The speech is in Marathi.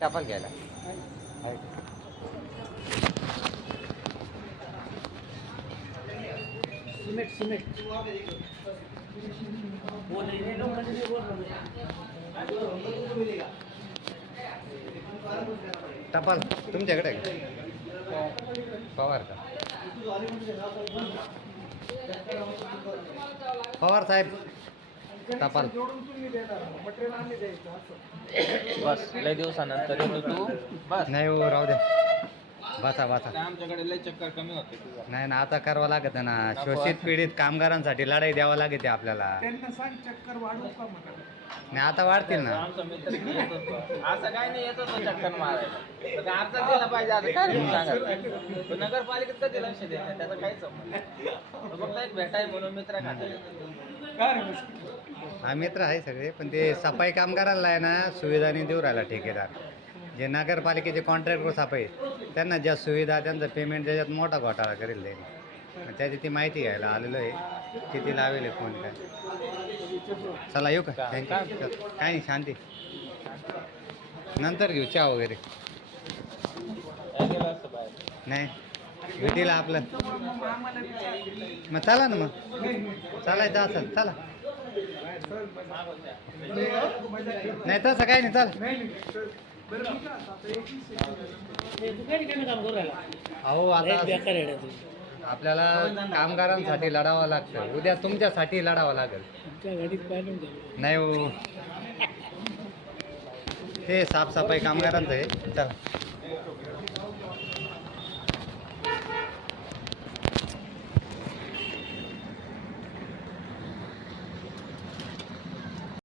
टपाल घ्यायला सिमेंट सिमेंट टपाल तुमच्याकडे आहे का? पवार का? पवार साहेब टपाल बस लय दिवसानंतर येतो तू बस. नाही हो राहू द्या बसा बसा. आमच्याकडे लय चक्कर कमी होते तुझा. नाही ना आता करावं लागत ना शोषित पीडित कामगारांसाठी लढाई द्यावं लागते आपल्याला. त्यांना सांग चक्कर वाढवू का म्हणा. नाही आता वाढतील ना. आमचा मित्र येत होतो. असं काय नाही येत होतं चक्कर मारायला. तर अर्धा दिला पाहिजे आता काय रे सांगा. तो नगरपालिकेत कधी लक्ष देत नाही त्याचा काहीच संबंध नाही. तो फक्त एक भेटाय म्हणून मित्र काय रे बस. हा मित्र आहे सगळे पण ते सफाई कामगारांना आहे ना सुविधा नाही देऊ राहिला ठेकेदार. जे नगरपालिकेचे कॉन्ट्रॅक्टर सफाई त्यांना ज्या सुविधा त्यांचं पेमेंट त्याच्यात मोठा घोटाळा करेल त्यांनी. त्याची ती माहिती घ्यायला आलेलो आहे किती लावेल कोण काय. चला येऊ का थँक्यू. काय नाही शांती नंतर घेऊ चहा वगैरे. नाही भेटीला आपलं मग चला ना मग चालायचं असेल चला. नाही तसं काही नाही चाल. अहो आता आपल्याला कामगारांसाठी लढावं लागतं. उद्या तुमच्यासाठी लढावं लागेल. नाही हो ते साफसफाई कामगारांचं आहे चला.